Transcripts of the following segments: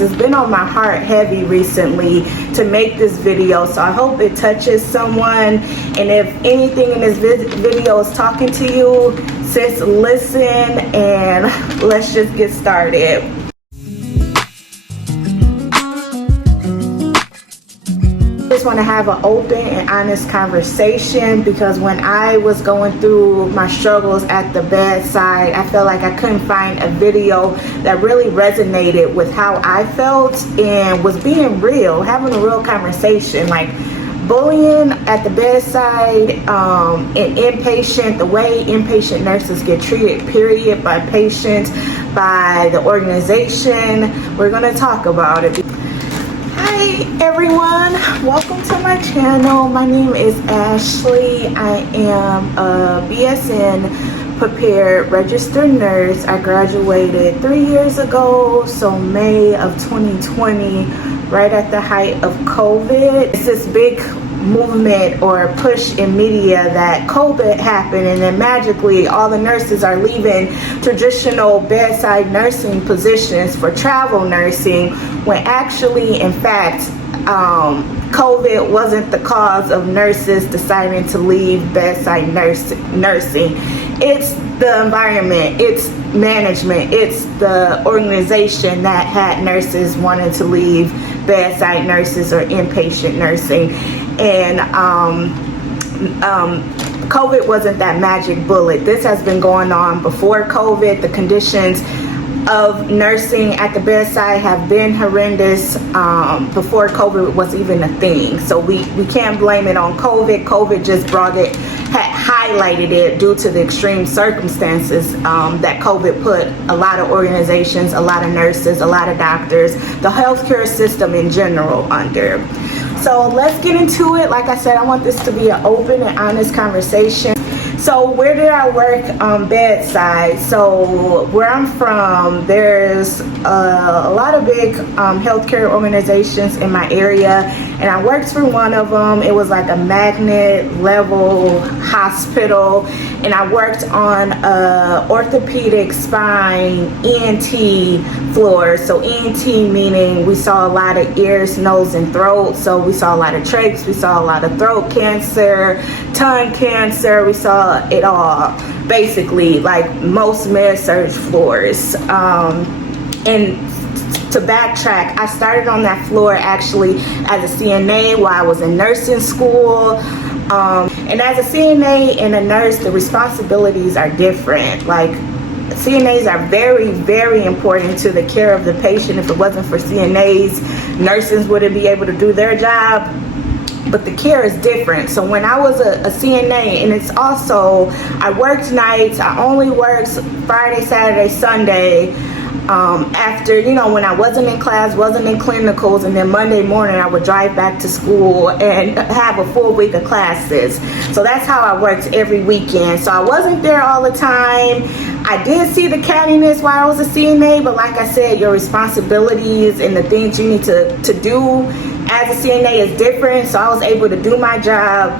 It's been on my heart heavy recently to make this video, so I hope it touches someone. And if anything in this video is talking to you, sis, listen and let's just get started. I just want to have an open and honest conversation, because when I was going through my struggles at the bedside, I felt like I couldn't find a video that really resonated with how I felt and was being real, having a real conversation. Like bullying at the bedside, and inpatient, the way inpatient nurses get treated, period, by patients, by the organization. We're going to talk about it. Hi everyone, welcome to my channel. My name is Ashley. I am a BSN prepared registered nurse. I graduated 3 years ago, so May of 2020, right at the height of COVID. It's this big movement or push in media that COVID happened, and then magically all the nurses are leaving traditional bedside nursing positions for travel nursing, when actually, in fact, COVID wasn't the cause of nurses deciding to leave bedside nursing. It's the environment, it's management, it's the organization that had nurses wanting to leave bedside nurses or inpatient nursing. And COVID wasn't that magic bullet. This has been going on before COVID. The conditions of nursing at the bedside have been horrendous before COVID was even a thing. So we can't blame it on COVID. COVID just had highlighted it due to the extreme circumstances that COVID put a lot of organizations, a lot of nurses, a lot of doctors, the healthcare system in general under. So let's get into it. Like I said, I want this to be an open and honest conversation. So where did I work on bedside? So where I'm from, there's a lot of big healthcare organizations in my area, and I worked for one of them. It was like a magnet level hospital, and I worked on orthopedic, spine, ENT floor. So ENT meaning we saw a lot of ears, nose, and throat. So we saw a lot of trachs, we saw a lot of throat cancer, tongue cancer, we saw it all, basically, like most med-surg floors. And to backtrack, I started on that floor actually as a CNA while I was in nursing school. And as a CNA and a nurse, the responsibilities are different. Like, CNAs are very, very important to the care of the patient. If it wasn't for CNAs, nurses wouldn't be able to do their job. But the care is different. So when I was a CNA, and it's also, I worked nights, I only worked Friday, Saturday, Sunday, after, when I wasn't in class, wasn't in clinicals, and then Monday morning I would drive back to school and have a full week of classes. So that's how I worked every weekend. So I wasn't there all the time. I did see the cattiness while I was a CNA, but like I said, your responsibilities and the things you need to do as a CNA is different. So I was able to do my job,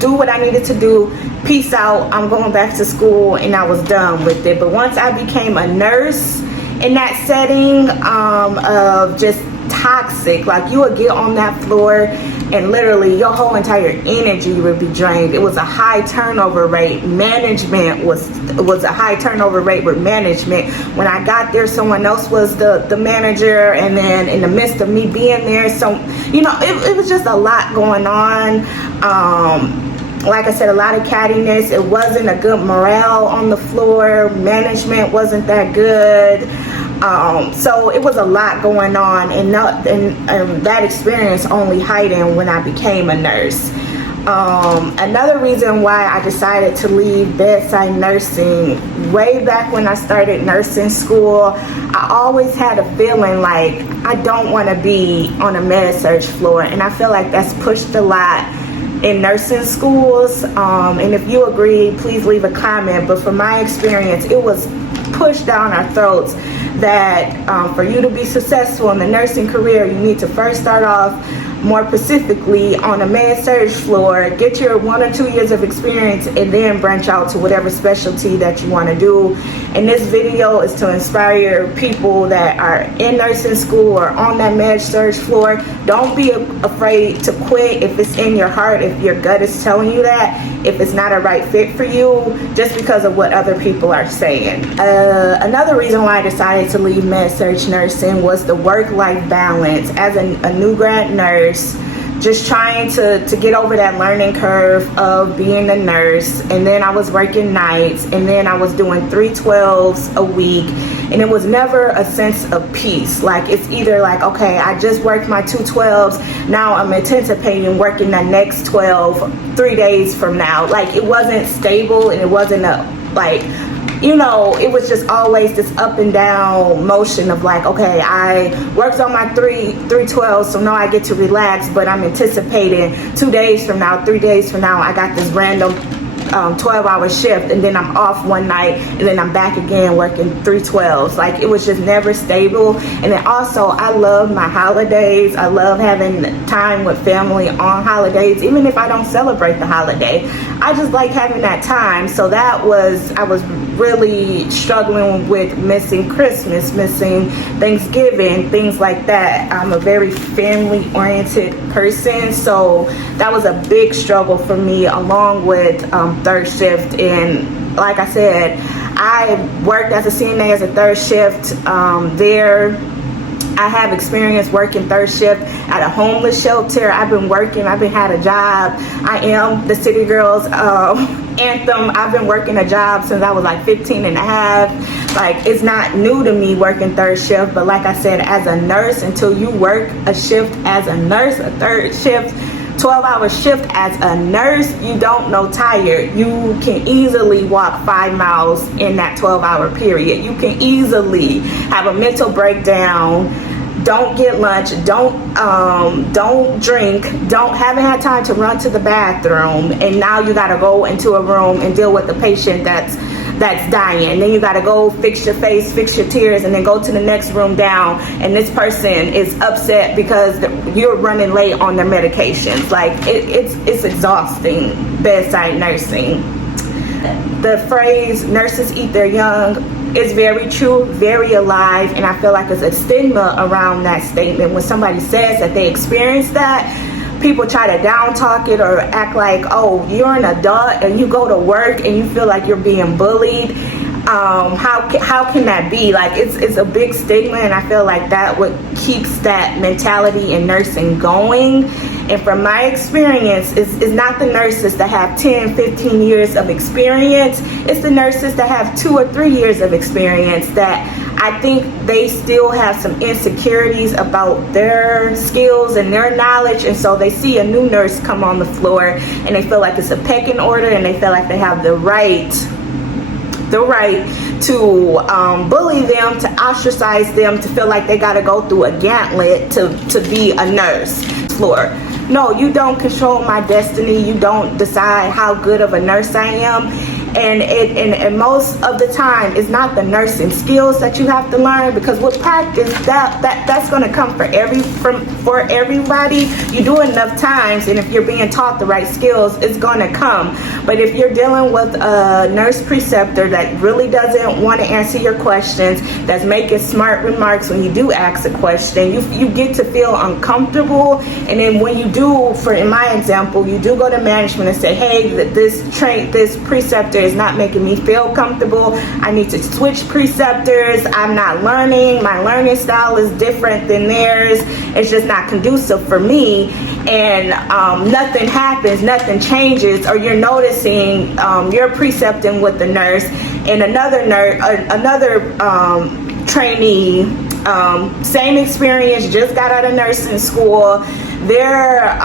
do what I needed to do, peace out, I'm going back to school, and I was done with it. But once I became a nurse in that setting of just toxic, like you would get on that floor and literally your whole entire energy would be drained. It was a high turnover rate. Management was a high turnover rate with management. When I got there, someone else was the manager, and then in the midst of me being there, so it was just a lot going on. Like I said, a lot of cattiness. It wasn't a good morale on the floor. Management wasn't that good. So it was a lot going on, and that experience only heightened when I became a nurse. Another reason why I decided to leave bedside nursing, way back when I started nursing school, I always had a feeling like I don't want to be on a med-surg floor, and I feel like that's pushed a lot in nursing schools. And if you agree, please leave a comment. But from my experience, it was pushed down our throats that for you to be successful in the nursing career, you need to first start off more specifically on a med-surg floor, get your 1 or 2 years of experience, and then branch out to whatever specialty that you want to do. And this video is to inspire people that are in nursing school or on that med-surg floor. Don't be afraid to quit if it's in your heart, if your gut is telling you that, if it's not a right fit for you, just because of what other people are saying. Another reason why I decided to leave med-surg nursing was the work-life balance. As a new grad nurse, just trying to get over that learning curve of being a nurse, and then I was working nights, and then I was doing 312s a week, and it was never a sense of peace. Like, it's either like, okay, I just worked my 212s, now I'm anticipating working the next 12 3 days from now. Like, it wasn't stable, and it wasn't it was just always this up and down motion of like, okay, I worked on my 312, so now I get to relax, but I'm anticipating 2 days from now, 3 days from now, I got this random 12-hour shift, and then I'm off one night, and then I'm back again working 312s. Like, it was just never stable. And then also, I love my holidays. I love having time with family on holidays, even if I don't celebrate the holiday. I just like having that time. So I was really struggling with missing Christmas, missing Thanksgiving, things like that. I'm a very family-oriented person, so that was a big struggle for me, along with third shift. And like I said, I worked as a CNA as a third shift there. I have experience working third shift at a homeless shelter. I've had a job. I am the City Girls anthem. I've been working a job since I was like 15 and a half. Like, it's not new to me working third shift, but like I said, as a nurse, until you work a shift as a nurse, a third shift, 12-hour shift as a nurse, you don't know tired. You can easily walk 5 miles in that 12-hour period. You can easily have a mental breakdown, don't get lunch, don't drink, haven't had time to run to the bathroom, and now you gotta go into a room and deal with the patient that's dying. Then you gotta go fix your face, fix your tears, and then go to the next room down, and this person is upset because you're running late on their medications. Like, it's exhausting, bedside nursing. The phrase "nurses eat their young" is very true, very alive, and I feel like there's a stigma around that statement. When somebody says that they experienced that, people try to down talk it or act like, oh, you're an adult and you go to work and you feel like you're being bullied. How can that be? Like, it's a big stigma, and I feel like that what keeps that mentality in nursing going. And from my experience, it's not the nurses that have 10, 15 years of experience. It's the nurses that have 2 or 3 years of experience that I think they still have some insecurities about their skills and their knowledge. And so they see a new nurse come on the floor and they feel like it's a pecking order, and they feel like they have the right to bully them, to ostracize them, to feel like they got to go through a gauntlet to be a nurse floor. No, you don't control my destiny. You don't decide how good of a nurse I am. And most of the time, it's not the nursing skills that you have to learn, because with practice, that's going to come for everybody. You do it enough times, and if you're being taught the right skills, it's going to come. But if you're dealing with a nurse preceptor that really doesn't want to answer your questions, that's making smart remarks when you do ask a question, you get to feel uncomfortable. And then when you do, in my example, you do go to management and say, hey, this preceptor is not making me feel comfortable. I need to switch preceptors. I'm not learning. My learning style is different than theirs. It's just not conducive for me. And nothing happens, nothing changes, or you're noticing you're precepting with the nurse, and another trainee, same experience, just got out of nursing school. They're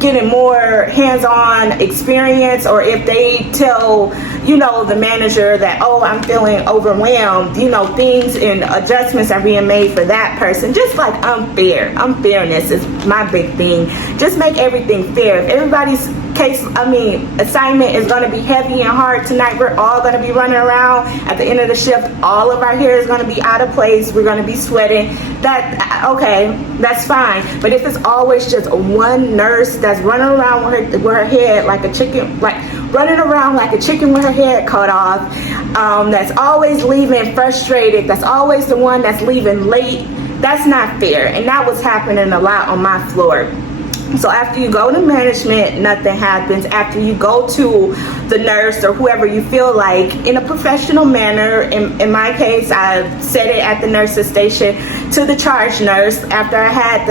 getting more hands-on experience, or if they tell, the manager that, oh, I'm feeling overwhelmed, things and adjustments are being made for that person. Just like unfairness is my big thing. Just make everything fair. If everybody's assignment is going to be heavy and hard tonight. We're all going to be running around at the end of the shift. All of our hair is going to be out of place. We're going to be sweating. That's fine. But if it's always just one nurse that's running around with her head like a chicken, running around like a chicken with her head cut off, that's always leaving frustrated, that's always the one that's leaving late, that's not fair. And that was happening a lot on my floor. So after you go to management, nothing happens. After you go to the nurse or whoever you feel like, in a professional manner, in my case, I said it at the nurse's station to the charge nurse. After I had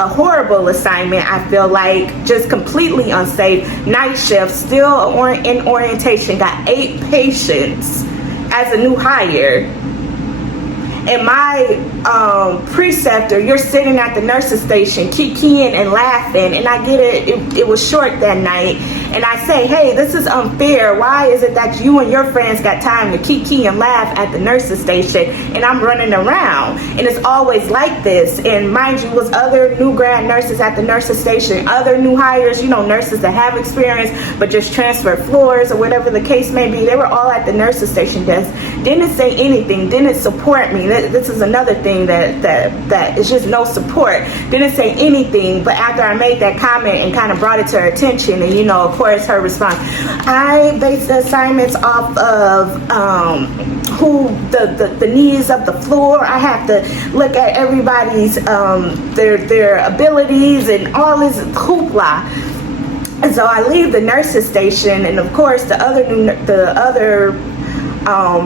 a horrible assignment, I feel like just completely unsafe. Night shift, still in orientation, got 8 patients as a new hire. And my preceptor, you're sitting at the nurse's station kikiing and laughing, and I get it was short that night, and I say, hey, this is unfair. Why is it that you and your friends got time to kiki and laugh at the nurse's station and I'm running around? And it's always like this. And mind you, was other new grad nurses at the nurse's station, other new hires, nurses that have experience but just transferred floors or whatever the case may be. They were all at the nurse's station desk, didn't say anything, didn't support me. This is another thing that is just no support. Didn't say anything. But after I made that comment and kind of brought it to her attention, and of course her response, I base the assignments off of who the needs of the floor. I have to look at everybody's their abilities and all this hoopla. And so I leave the nurse's station, and of course the other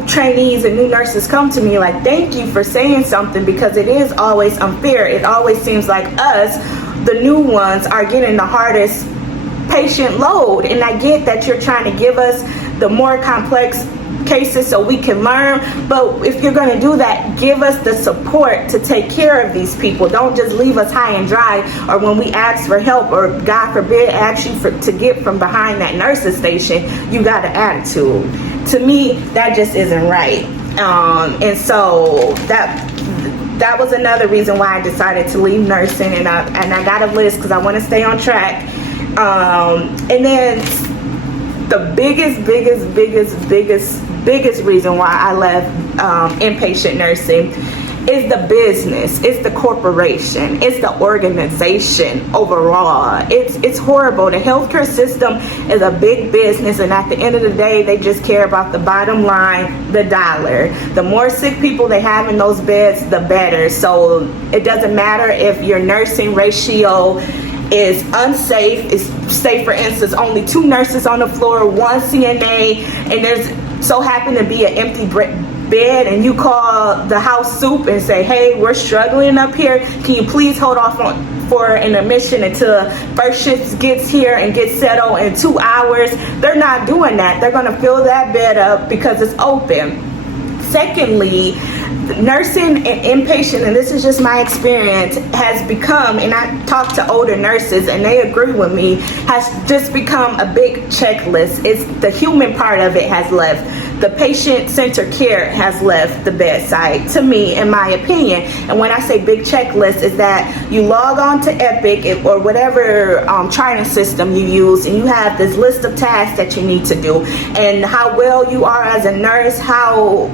trainees and new nurses come to me like, thank you for saying something, because it is always unfair. It always seems like us, the new ones, are getting the hardest patient load. And I get that you're trying to give us the more complex cases so we can learn, but if you're going to do that, give us the support to take care of these people. Don't just leave us high and dry, or when we ask for help, or God forbid ask you to get from behind that nurse's station, you got an attitude. To me, that just isn't right. And so that was another reason why I decided to leave nursing, and I got a list because I want to stay on track. And then the biggest reason why I left inpatient nursing is the business, it's the corporation, it's the organization overall. It's horrible. The healthcare system is a big business, and at the end of the day, they just care about the bottom line, the dollar. The more sick people they have in those beds, the better. So it doesn't matter if your nursing ratio is unsafe. It's, say for instance, only 2 nurses on the floor, 1 CNA, and there's so happen to be an empty bed, and you call the house soup and say, hey, we're struggling up here, can you please hold off for an admission until first shift gets here and gets settled in 2 hours? They're not doing that. They're going to fill that bed up because it's open. Secondly, nursing and inpatient, and this is just my experience, has become, and I talk to older nurses and they agree with me, has just become a big checklist. It's the human part of it has left. The patient-centered care has left the bedside, to me, in my opinion. And when I say big checklist, is that you log on to Epic or whatever charting system you use, and you have this list of tasks that you need to do, and how well you are as a nurse, how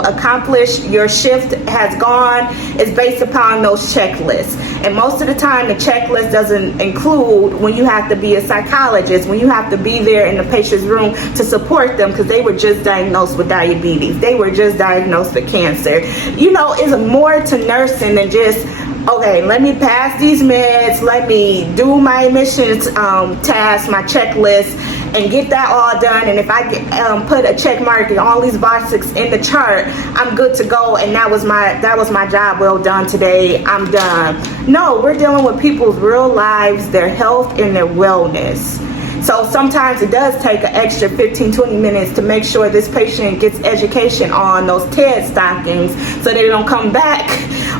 accomplished your shift has gone is based upon those checklists. And most of the time, the checklist doesn't include when you have to be a psychologist, when you have to be there in the patient's room to support them because they were just diagnosed with diabetes, they were just diagnosed with cancer. It's more to nursing than just, okay, let me pass these meds, let me do my admissions task, my checklist, and get that all done. And if I get, put a check mark in all these boxes in the chart, I'm good to go. And that was my job well done today. I'm done. No, we're dealing with people's real lives, their health, and their wellness. So sometimes it does take an extra 15-20 minutes to make sure this patient gets education on those TED stockings so they don't come back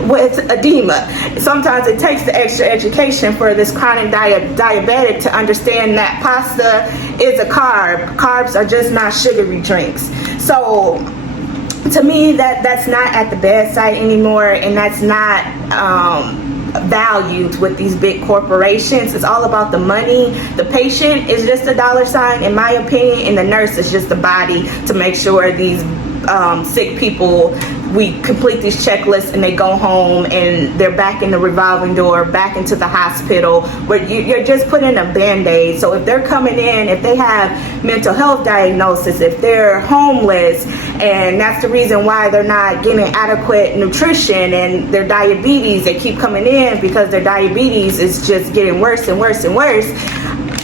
with edema. Sometimes it takes the extra education for this chronic diabetic to understand that pasta is a carb. Carbs are just not sugary drinks. So to me, that's not at the bedside anymore, and that's not valued with these big corporations. It's all about the money. The patient is just a dollar sign, in my opinion, and the nurse is just the body to make sure these sick people, we complete these checklists and they go home and they're back in the revolving door, back into the hospital, where you're just putting a band-aid. So if they're coming in, if they have mental health diagnosis, if they're homeless, and that's the reason why they're not getting adequate nutrition, and their diabetes, they keep coming in because their diabetes is just getting worse and worse and worse,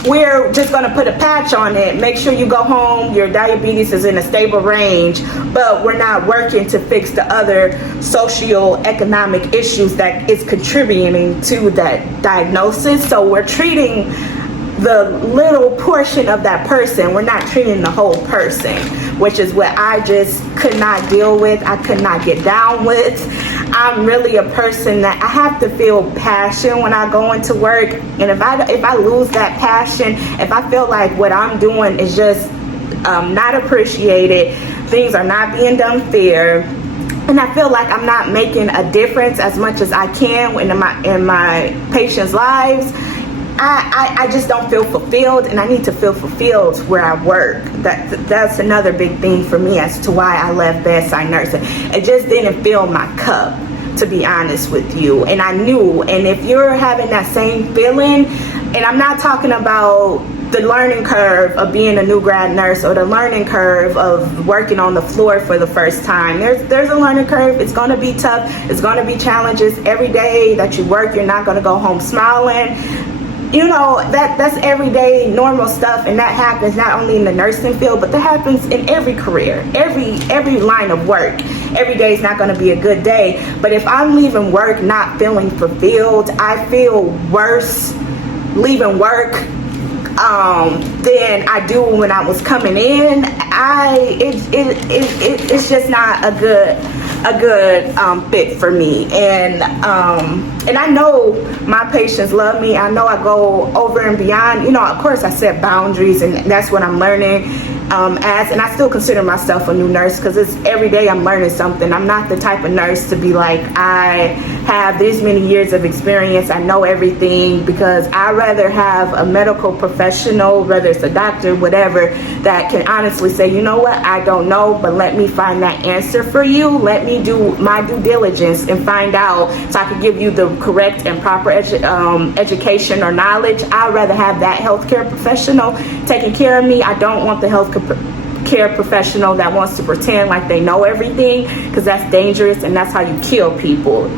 we're just going to put a patch on it, make sure you go home, your diabetes is in a stable range, but we're not working to fix the other socio-economic issues that is contributing to that diagnosis. So we're treating the little portion of that person. We're not treating the whole person, which is what I just could not deal with. I could not get down with. I'm really a person that I have to feel passion when I go into work, and if I lose that passion, if I feel like what I'm doing is just not appreciated, things are not being done fair, and I feel like I'm not making a difference as much as I can in my patients' lives, I just don't feel fulfilled, and I need to feel fulfilled where I work. That's another big thing for me as to why I left bedside nursing. It just didn't fill my cup, to be honest with you. And I knew, and if you're having that same feeling, and I'm not talking about the learning curve of being a new grad nurse or the learning curve of working on the floor for the first time. There's a learning curve. It's going to be tough. It's going to be challenges. Every day that you work, you're not going to go home smiling. You know, that's everyday normal stuff, and that happens not only in the nursing field, but that happens in every career, every line of work. Every day is not going to be a good day, but if I'm leaving work not feeling fulfilled, I feel worse leaving work than I do when I was coming in. It's just not a good fit for me, and I know my patients love me. I know I go over and beyond. You know, of course I set boundaries, and that's what I'm learning and I still consider myself a new nurse, because it's every day I'm learning something. I'm not the type of nurse to be like, I have this many years of experience, I know everything, because I rather have a medical professional, whether it's a doctor, whatever, that can honestly say, you know what, I don't know, but let me find that answer for you. Let me do my due diligence and find out, so I can give you the correct and proper education or knowledge. I'd rather have that healthcare professional taking care of me. I don't want the healthcare professional that wants to pretend like they know everything, because that's dangerous and that's how you kill people.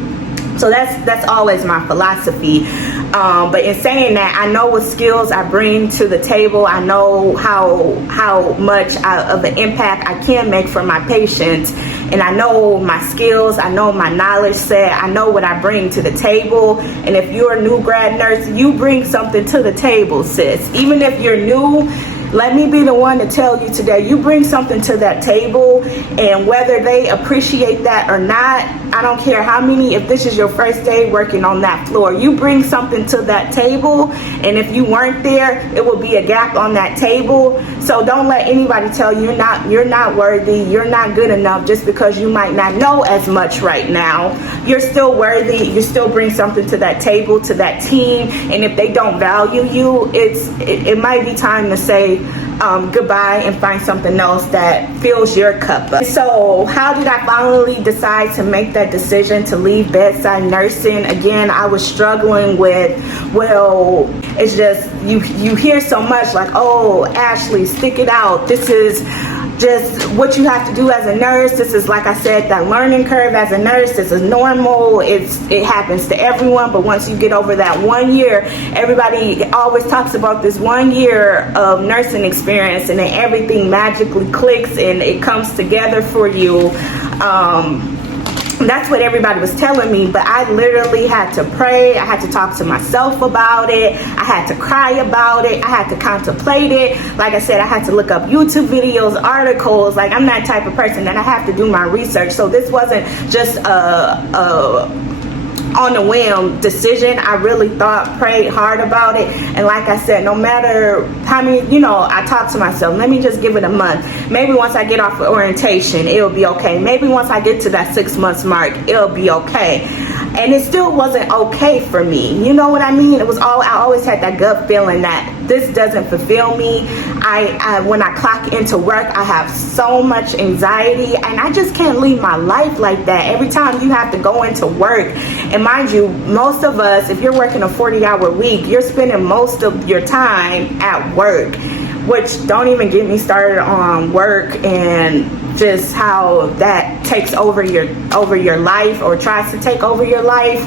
So that's always my philosophy. But in saying that, I know what skills I bring to the table. I know how much of an impact I can make for my patients. And I know my skills, I know my knowledge set, I know what I bring to the table. And if you're a new grad nurse, you bring something to the table, sis. Even if you're new, let me be the one to tell you today, you bring something to that table, and whether they appreciate that or not, I don't care how many, if this is your first day working on that floor, you bring something to that table, and if you weren't there, it will be a gap on that table. So don't let anybody tell you you're not worthy, you're not good enough, just because you might not know as much right now. You're still worthy, you still bring something to that table, to that team, and if they don't value you, it might be time to say goodbye and find something else that fills your cup up. So how did I finally decide to make that decision to leave bedside nursing? Again, I was struggling with, well, it's just, you hear so much like, oh, Ashley, stick it out. This is just what you have to do as a nurse. This is, like I said, that learning curve as a nurse. This is normal. It happens to everyone. But once you get over that 1 year, everybody always talks about this 1 year of nursing experience, and then everything magically clicks and it comes together for you. That's what everybody was telling me, but I literally had to pray. I had to talk to myself about it. I had to cry about it. I had to contemplate it. Like I said, I had to look up YouTube videos, articles. Like, I'm that type of person that I have to do my research. So this wasn't just on the whim decision. I really prayed hard about it. And like I said, no matter how many, I talked to myself, let me just give it a month. Maybe once I get off of orientation, it'll be okay. Maybe once I get to that 6 months mark, it'll be okay. and it still wasn't okay for me. You know what I mean? It was I always had that gut feeling that this doesn't fulfill me. I when I clock into work, I have so much anxiety, and I just can't leave my life like that. Every time you have to go into work, and mind you, most of us, if you're working a 40-hour week, you're spending most of your time at work, which don't even get me started on work and just how that takes over your life, or tries to take over your life,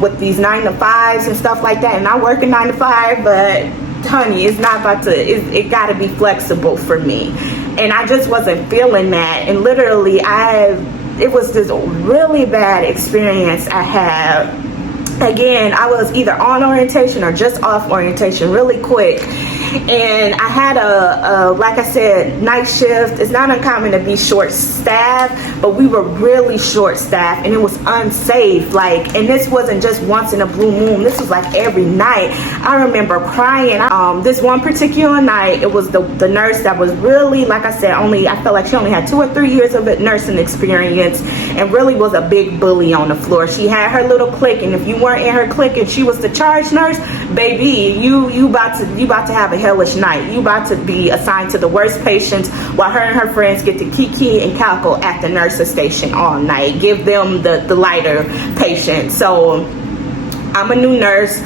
with these 9-to-5s and stuff like that. And I work a 9 to 5, but honey, it's not about to, it got to be flexible for me. And I just wasn't feeling that. And literally it was this really bad experience I had. Again, I was either on orientation or just off orientation really quick. And I had a like I said, night shift. It's not uncommon to be short staffed, but we were really short staffed, and it was unsafe. Like, and this wasn't just once in a blue moon. This was like every night. I remember crying. This one particular night, it was the nurse that was really, like I said, I felt like she only had 2 or 3 years of nursing experience, and really was a big bully on the floor. She had her little clique, and if you weren't in her clique and she was the charge nurse, baby, you about to have a hellish night. You about to be assigned to the worst patients, while her and her friends get to kiki and cackle at the nurse's station all night. Give them the lighter patients. So I'm a new nurse,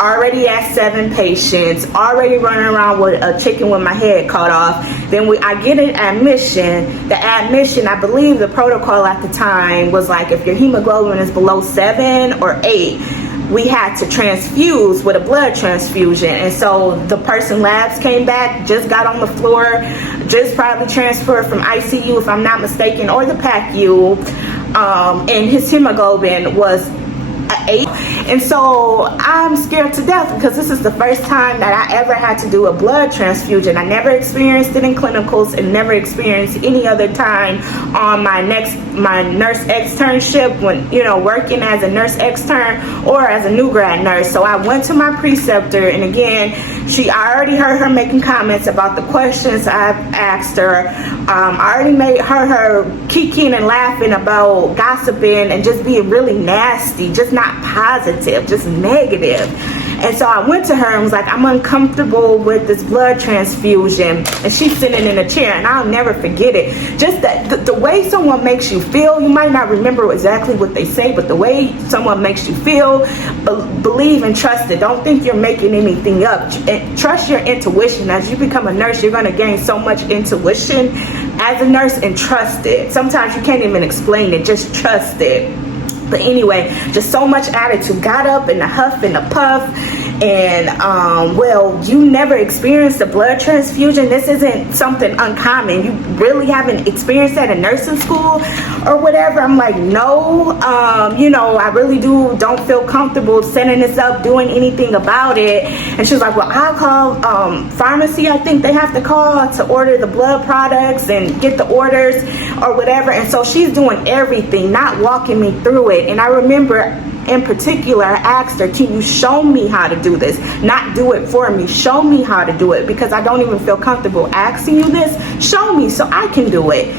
already at 7 patients, already running around with a chicken with my head cut off. Then I get an admission. The admission, I believe the protocol at the time was like, if your hemoglobin is below 7 or 8, we had to transfuse with a blood transfusion. And so the person labs came back, just got on the floor, just probably transferred from ICU, if I'm not mistaken, or the PACU, and his hemoglobin was 8. And so I'm scared to death, because this is the first time that I ever had to do a blood transfusion. I never experienced it in clinicals, and never experienced any other time on my nurse externship, when, you know, working as a nurse extern or as a new grad nurse. So I went to my preceptor, and again, I already heard her making comments about the questions I've asked her. I already heard her kikiing and laughing about gossiping and just being really nasty, just not positive, just negative. And so I went to her and was like, I'm uncomfortable with this blood transfusion. And she's sitting in a chair, and I'll never forget it. Just that the way someone makes you feel, you might not remember exactly what they say, but the way someone makes you feel, believe and trust it. Don't think you're making anything up. And trust your intuition. As you become a nurse, you're going to gain so much intuition as a nurse, and trust it. Sometimes you can't even explain it, just trust it. But anyway, just so much attitude. Got up in the huff and the puff. And, well, you never experienced a blood transfusion. This isn't something uncommon. You really haven't experienced that in nursing school or whatever. I'm like, no, you know, I really don't feel comfortable setting this up, doing anything about it. And she was like, well, I'll call pharmacy. I think they have to call to order the blood products and get the orders or whatever. And so she's doing everything, not walking me through it. And I remember in particular, I asked her, can you show me how to do this? Not do it for me. Show me how to do it, because I don't even feel comfortable asking you this. Show me so I can do it.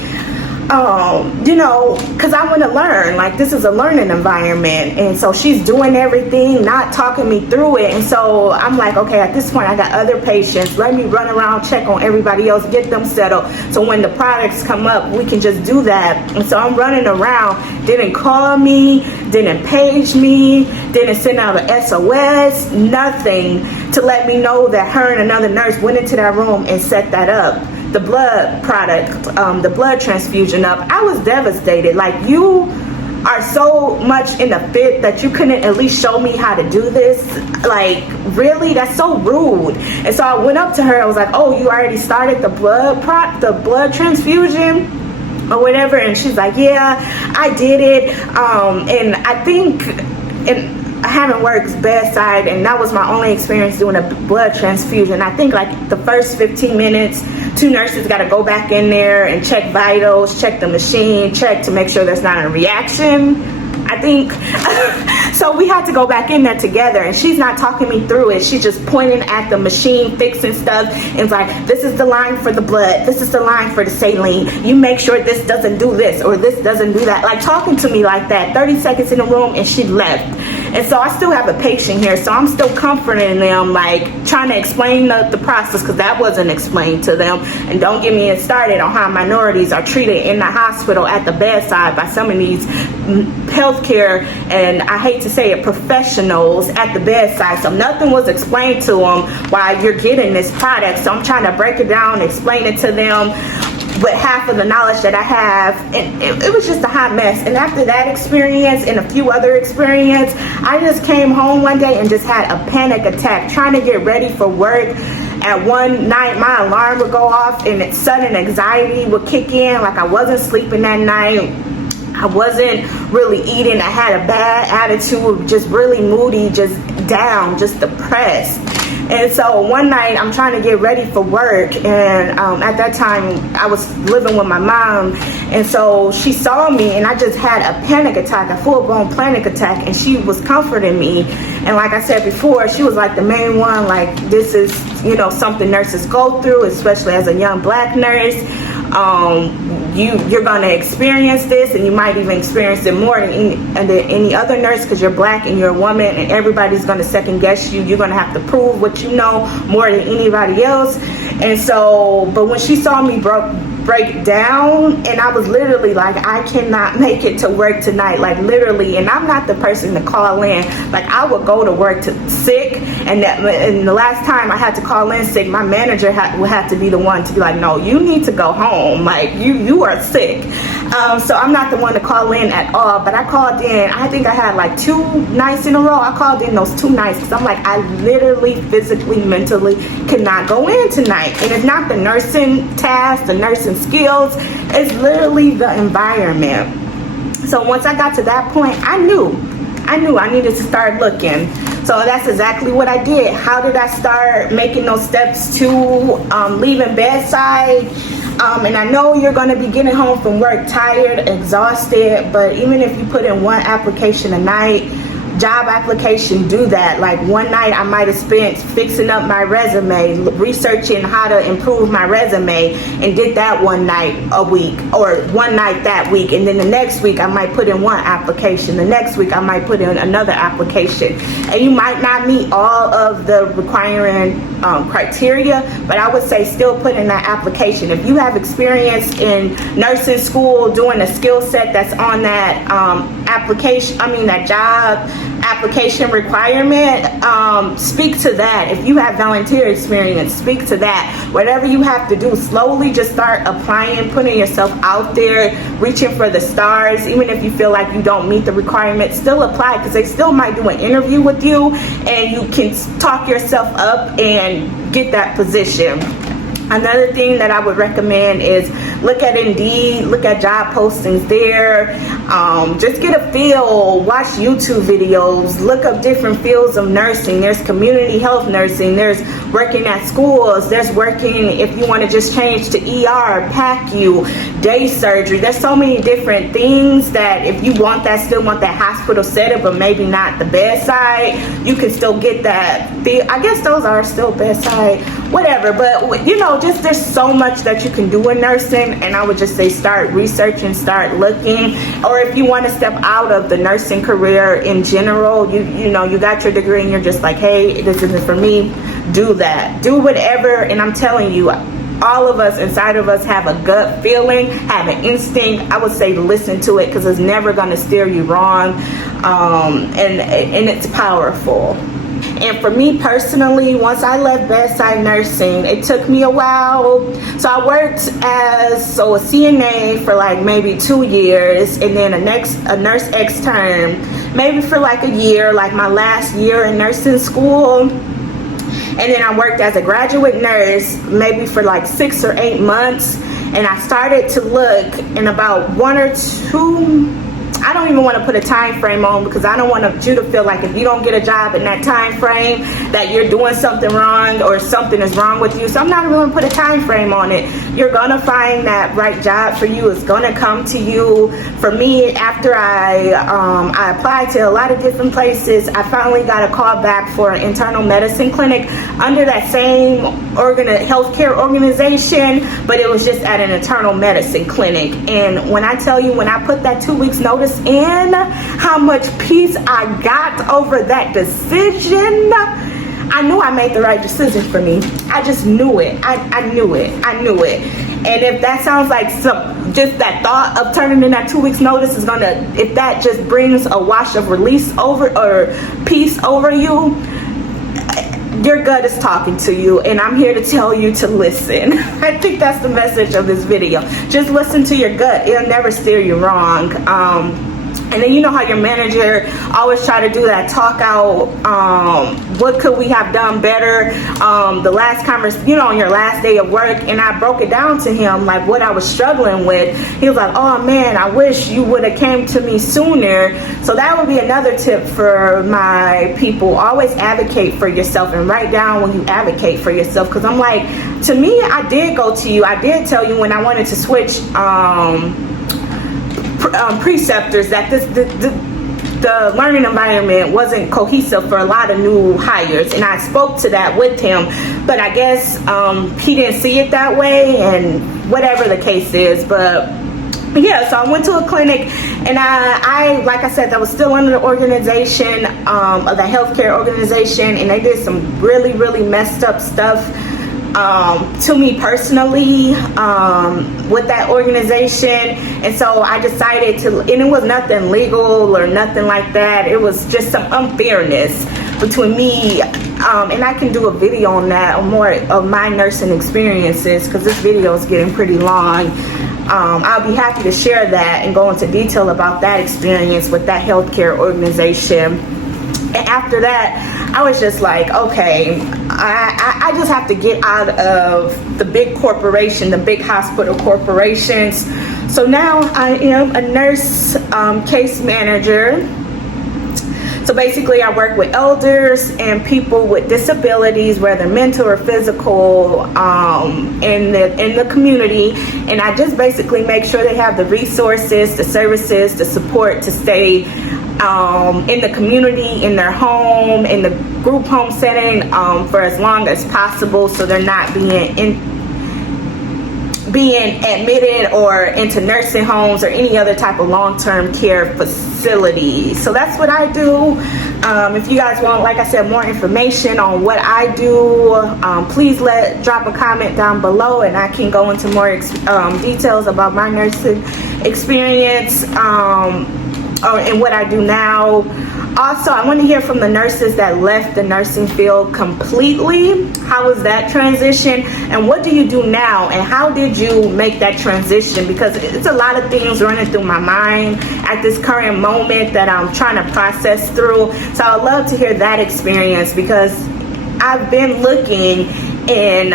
You know, because I want to learn. Like, this is a learning environment. And so she's doing everything, not talking me through it. And so I'm like, okay, at this point I got other patients. Let me run around, check on everybody else, get them settled. So when the products come up, we can just do that. And so I'm running around. Didn't call me, didn't page me, didn't send out an SOS, nothing to let me know that her and another nurse went into that room and set that up. The blood product, the blood transfusion up. I was devastated. Like, you are so much in a fit that you couldn't at least show me how to do this. Like, really? That's so rude. And so I went up to her. I was like, oh, you already started the blood transfusion or whatever? And she's like, yeah, I did it. And I think, I haven't worked bedside, and that was my only experience doing a blood transfusion. I think like the first 15 minutes, 2 nurses got to go back in there and check vitals, check the machine, check to make sure there's not a reaction I think. So we had to go back in there together, and she's not talking me through it. She's just pointing at the machine, fixing stuff, and it's like, this is the line for the blood, this is the line for the saline, you make sure this doesn't do this or this doesn't do that, like talking to me like that. 30 seconds in the room and she left. And so I still have a patient here, so I'm still comforting them, like trying to explain the process, because that wasn't explained to them. And don't get me started on how minorities are treated in the hospital at the bedside by some of these healthcare, and I hate to say it, professionals at the bedside. So nothing was explained to them while you're getting this product. So I'm trying to break it down, explain it to them with half of the knowledge that I have, and it was just a hot mess. And after that experience and a few other experiences, I just came home one day and just had a panic attack trying to get ready for work. At one night, my alarm would go off and sudden anxiety would kick in, like I wasn't sleeping that night. I wasn't really eating. I had a bad attitude, just really moody, just down, just depressed. And so one night I'm trying to get ready for work, and at that time I was living with my mom, and so she saw me and I just had a panic attack, a full-blown panic attack, and she was comforting me. And like I said before, she was like the main one, like this is, you know, something nurses go through, especially as a young black nurse. You're going to experience this, and you might even experience it more than any other nurse, because you're black and you're a woman, and everybody's going to second guess you. You're going to have to prove what you know more than anybody else. And so, but when she saw me break down, and I was literally like, I cannot make it to work tonight, like literally. And I'm not the person to call in. Like I would go to work sick, and the last time I had to call in sick, my manager would have to be the one to be like, no, you need to go home, like you are sick. So I'm not the one to call in at all, but I called in. I think I had like 2 nights in a row. I called in those 2 nights because I'm like, I literally, physically, mentally cannot go in tonight. And it's not the nursing task, the nursing skills, it's literally the environment. So once I got to that point, I knew I needed to start looking. So that's exactly what I did. How did I start making those steps to leaving bedside? And I know you're going to be getting home from work tired, exhausted, but even if you put in 1 application a night, job application, do that. Like one night I might have spent fixing up my resume, researching how to improve my resume, and did that one night a week, or one night that week. And then the next week I might put in 1 application. The next week I might put in another application. And you might not meet all of the requiring criteria, but I would say still put in that application. If you have experience in nursing school doing a skill set that's on that that job application requirement, speak to that. If you have volunteer experience, speak to that. Whatever you have to do, slowly just start applying, putting yourself out there, reaching for the stars. Even if you feel like you don't meet the requirement, still apply, because they still might do an interview with you and you can talk yourself up and get that position. Another thing that I would recommend is look at Indeed, look at job postings there. Just get a feel, watch YouTube videos, look up different fields of nursing. There's community health nursing, there's working at schools, there's working if you want to just change to ER, PACU, day surgery. There's so many different things that if you want that, still want that hospital setting, but maybe not the bedside, you can still get that. I guess those are still bedside, whatever, but you know, just there's so much that you can do in nursing, and I would just say start researching, start looking. Or if you want to step out of the nursing career in general, you know, you got your degree and you're just like, hey, this isn't for me, do that, do whatever. And I'm telling you, all of us inside of us have a gut feeling, have an instinct. I would say listen to it, because it's never going to steer you wrong, and it's powerful. And for me personally, once I left bedside nursing, it took me a while. So I worked as a CNA for like maybe 2 years, and then a nurse extern maybe for like a year, like my last year in nursing school. And then I worked as a graduate nurse maybe for like 6 or 8 months. And I started to look in about 1 or 2, I don't even want to put a time frame on, because I don't want you to feel like if you don't get a job in that time frame that you're doing something wrong or something is wrong with you. So I'm not even going to put a time frame on it. You're going to find that right job for you. It's going to come to you. For me, after I applied to a lot of different places, I finally got a call back for an internal medicine clinic under that same healthcare organization, but it was just at an internal medicine clinic. And when I tell you, when I put that 2 weeks notice in, how much peace I got over that decision, I knew I made the right decision for me. I just knew it. I knew it. And if that sounds like just that thought of turning in that 2 weeks notice is gonna, if that just brings a wash of release over or peace over you, your gut is talking to you, and I'm here to tell you to listen. I think that's the message of this video. Just listen to your gut. It'll never steer you wrong. And then you know how your manager always try to do that talk out, what could we have done better, the last conversation, on your last day of work. And I broke it down to him, like what I was struggling with. He was like, oh man, I wish you would have came to me sooner. So that would be another tip for my people. Always advocate for yourself, and write down when you advocate for yourself. Because I'm like, to me, I did go to you. I did tell you when I wanted to switch preceptors that the learning environment wasn't cohesive for a lot of new hires, and I spoke to that with him, but I guess he didn't see it that way, and whatever the case is. But yeah, so I went to a clinic, and I like I said, that was still under the organization of the healthcare organization, and they did some really messed up stuff to me personally with that organization. And so I decided to, and it was nothing legal or nothing like that, it was just some unfairness between me, and I can do a video on that, on more of my nursing experiences, because this video is getting pretty long. I'll be happy to share that and go into detail about that experience with that healthcare organization. And after that, I was just like, okay, I just have to get out of the big corporation, the big hospital corporations. So now I am a nurse case manager. So basically I work with elders and people with disabilities, whether mental or physical, in the community. And I just basically make sure they have the resources, the services, the support to stay in the community, in their home, in the group home setting for as long as possible, so they're not being admitted or into nursing homes or any other type of long-term care facility. So that's what I do. If you guys want, like I said, more information on what I do, please drop a comment down below, and I can go into more details about my nursing experience and what I do now. Also, I want to hear from the nurses that left the nursing field completely. How was that transition? And what do you do now? And how did you make that transition? Because it's a lot of things running through my mind at this current moment that I'm trying to process through. So I'd love to hear that experience, because I've been looking in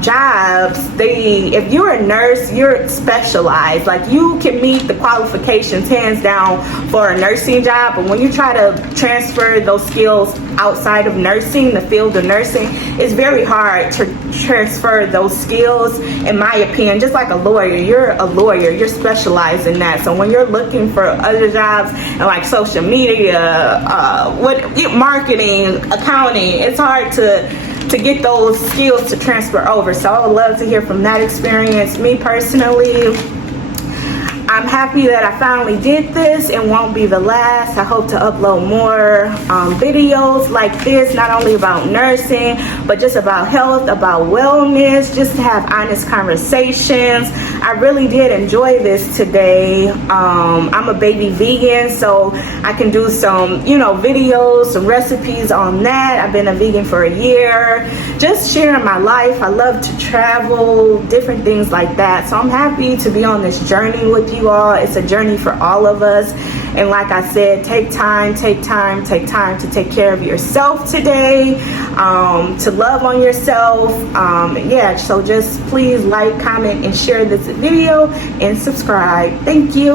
jobs. If you're a nurse, you're specialized. Like, you can meet the qualifications hands down for a nursing job, but when you try to transfer those skills outside of nursing, the field of nursing, it's very hard to transfer those skills, in my opinion. Just like a lawyer, you're specialized in that. So when you're looking for other jobs and like social media, marketing, accounting, it's hard to get those skills to transfer over. So I would love to hear from that experience. Me personally, I'm happy that I finally did this, and won't be the last. I hope to upload more videos like this, not only about nursing, but just about health, about wellness, just to have honest conversations. I really did enjoy this today. I'm a baby vegan, so I can do some, videos, some recipes on that. I've been a vegan for a year, just sharing my life. I love to travel, different things like that. So I'm happy to be on this journey with you all. It's a journey for all of us. And like I said, take time to take care of yourself today, to love on yourself. So just please like, comment, and share this video, and subscribe. Thank you.